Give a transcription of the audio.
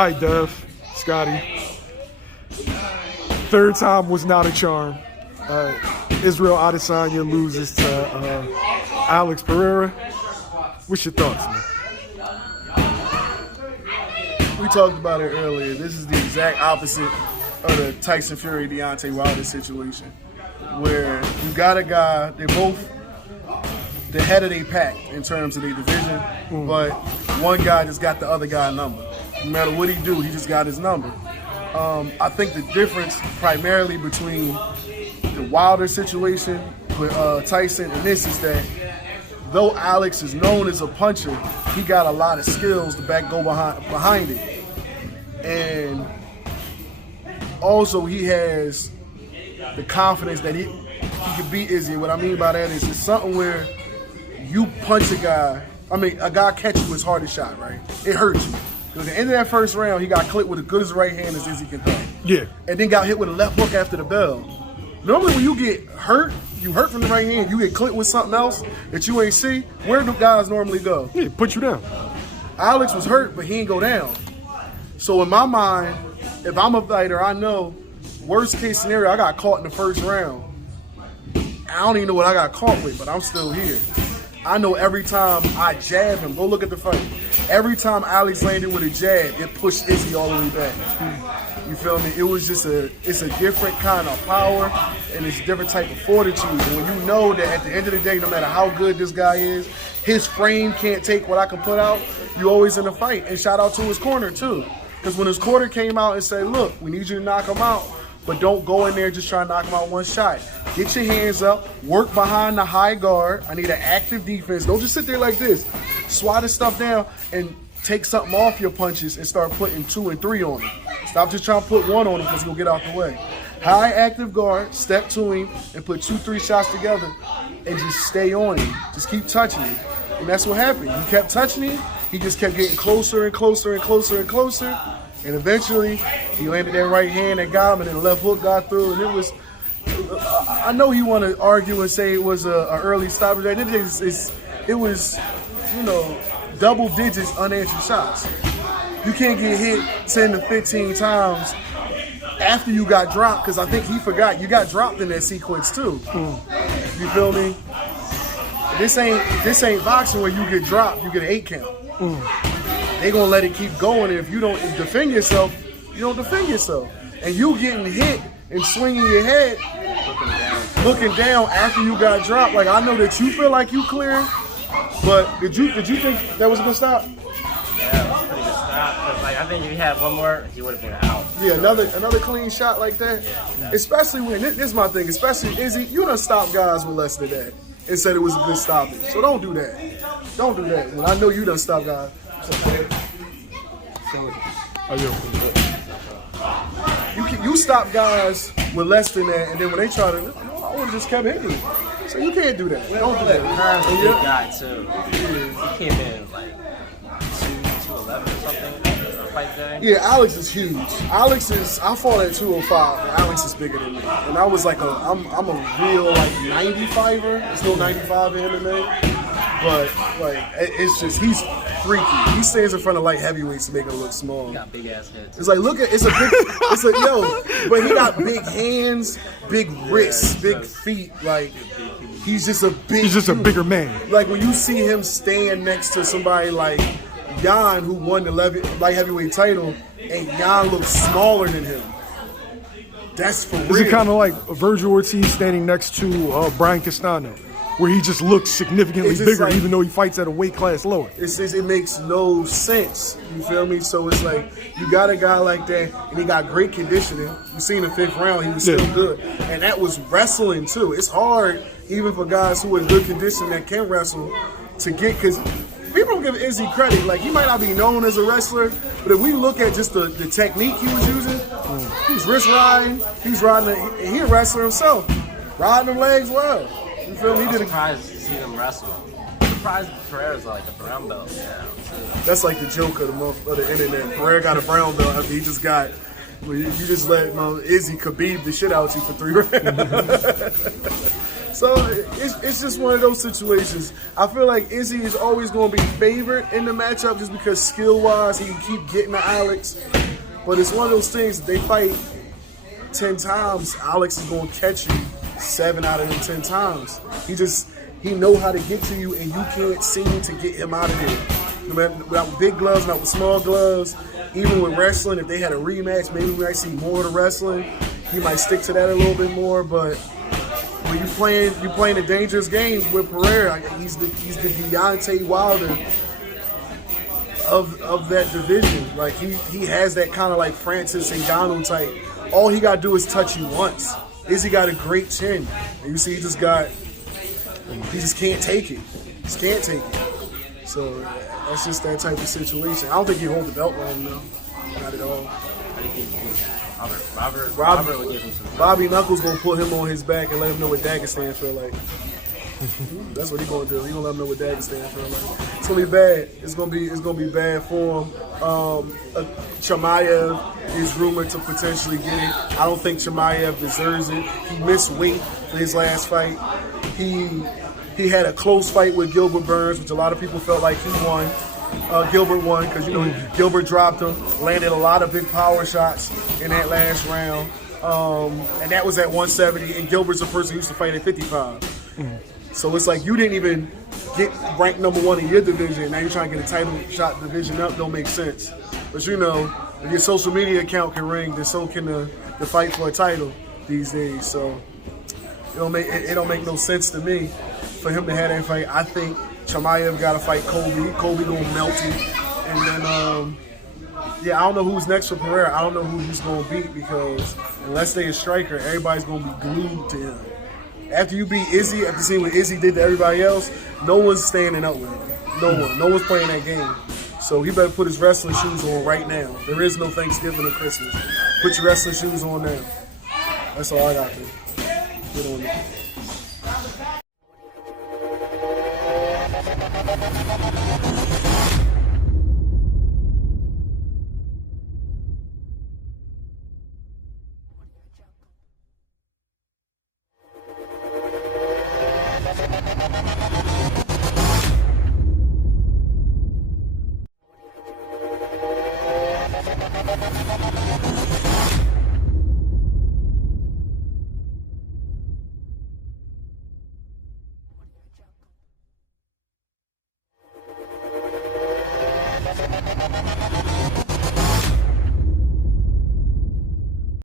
Hi, Dev, Scotty. Third time was not a charm. Israel Adesanya loses to Alex Pereira. What's your thoughts, man? We talked about it earlier. This is the exact opposite of the Tyson Fury Deontay Wilder situation, where you got a guy, they're both the head of their pack in terms of their division, but one guy just got the other guy number. No matter what he do, he just got his number. I think the difference primarily between the Wilder situation with Tyson and this is that though Alex is known as a puncher, he got a lot of skills to go behind it. And also he has the confidence that he can beat Izzy. What I mean by that is it's something where you punch a guy, a guy catch you his hardest shot, right? It hurts you. Because at the end of that first round, he got clipped with as good as right hand as Izzy can throw. Yeah. And then got hit with a left hook after the bell. Normally when you get hurt, you hurt from the right hand, you get clipped with something else that you ain't see, where do guys normally go? Yeah, put you down. Alex was hurt, but he ain't go down. So in my mind, if I'm a fighter, I know worst case scenario, I got caught in the first round. I don't even know what I got caught with, but I'm still here. I know every time I jab him, go look at the fight. Every time Alex landed with a jab, it pushed Izzy all the way back. You feel me? It was just it's a different kind of power and it's a different type of fortitude. And when you know that at the end of the day, no matter how good this guy is, his frame can't take what I can put out, you always in a fight. And shout out to his corner too. Because when his corner came out and said, look, we need you to knock him out, but don't go in there just try to knock him out one shot. Get your hands up, work behind the high guard. I need an active defense. Don't just sit there like this. Swat his stuff down and take something off your punches and start putting 2 and 3 on him. Stop just trying to put 1 on him because he'll get out the way. High active guard, step to him and put 2-3 shots together and just stay on him. Just keep touching him. And that's what happened. He kept touching him. He just kept getting closer and closer and closer and closer. And eventually, he landed that right hand that got him, and then the left hook got through. And it was, I know he want to argue and say it was an early stoppage. It was, double digits unanswered shots. You can't get hit 10 to 15 times after you got dropped, because I think he forgot you got dropped in that sequence too. You feel me? This ain't boxing where you get dropped, you get an 8 count. They gonna let it keep going, and if you don't defend yourself, you don't defend yourself. And you getting hit and swinging your head, looking down after you got dropped. Like, I know that you feel like you clear, but did you think that was a good stop? Yeah, it was a pretty good stop. Cause I think if he had one more, he would have been out. Yeah, another clean shot like that. Yeah. Especially when this is my thing. Especially Izzy, you done stopped guys with less than that and said it was a good stoppage. So don't do that. Don't do that. When I know you done stopped guys. You stop guys with less than that, and then when they try to, I would have just kept hitting you. So you can't do that. Don't do that. Hearn's a big guy too. He came in like 211 or something. Fight day. Yeah, Alex is huge. I fought at 205, and Alex is bigger than me. And I was like I'm a real like 95er. There's no 95 in MMA. But like it's just he's freaky. He stands in front of light heavyweights to make him look small. He got big ass heads. It's like but he got big hands, big wrists, big feet. Like he's just a bigger man. Like when you see him stand next to somebody like Jan, who won the light heavyweight title, and Jan looks smaller than him. That's for real. Is it kind of like Virgil Ortiz standing next to Brian Castano, where he just looks significantly bigger, like, even though he fights at a weight class lower? It makes no sense. You feel me? So it's like you got a guy like that, and he got great conditioning. You seen the 5th round, he was still good, and that was wrestling too. It's hard even for guys who are in good condition that can wrestle to get, because people don't give Izzy credit. Like, he might not be known as a wrestler, but if we look at just the technique he was using, he was wrist riding, he's a wrestler himself, riding them legs well. You feel me? I'm surprised to see them wrestle. I'm surprised Pereira's like a brown belt. Yeah, that's like the joke of the internet. Pereira got a brown belt after he just got. You just let Izzy Khabib the shit out of you for 3 rounds. So it's just one of those situations. I feel like Izzy is always going to be favored in the matchup just because skill-wise he can keep getting to Alex. But it's one of those things that they fight 10 times, Alex is going to catch you 7 out of them 10 times. He know how to get to you, and you can't seem to get him out of there. No matter without big gloves, not with small gloves. Even with wrestling, if they had a rematch, maybe we might see more of the wrestling. He might stick to that a little bit more, but when you playing a dangerous game with Pereira, he's the Deontay Wilder of that division. Like he has that kind of like Francis Ngannou type. All he gotta do is touch you once. Izzy got a great chin, and you see he just can't take it. He just can't take it. So that's just that type of situation. I don't think he hold the belt on him though, not at all. Bobby Knuckles gonna put him on his back and let him know what Dagestan feel like. That's what he gonna do. He gonna let him know what Dagestan feel like. It's gonna be bad. It's gonna be bad for him. Chimaev is rumored to potentially get it. I don't think Chimaev deserves it. He missed weight for his last fight. He had a close fight with Gilbert Burns, which a lot of people felt like he won. Gilbert won because Gilbert dropped him, landed a lot of big power shots in that last round, and that was at 170. And Gilbert's a person who used to fight at 55. So it's like you didn't even get ranked #1 in your division. Now you're trying to get a title shot division up. Don't make sense. But if your social media account can ring, then so can the fight for a title these days. So it don't make no sense to me for him to have that fight. I think Chimaev got to fight Colby. Colby gonna melt him, and then I don't know who's next for Pereira. I don't know who he's gonna beat because unless they a striker, everybody's gonna be glued to him. After you beat Izzy, after seeing what Izzy did to everybody else, no one's standing up with him. No one's playing that game. So he better put his wrestling shoes on right now. There is no Thanksgiving or Christmas. Put your wrestling shoes on now. That's all I got to get on it.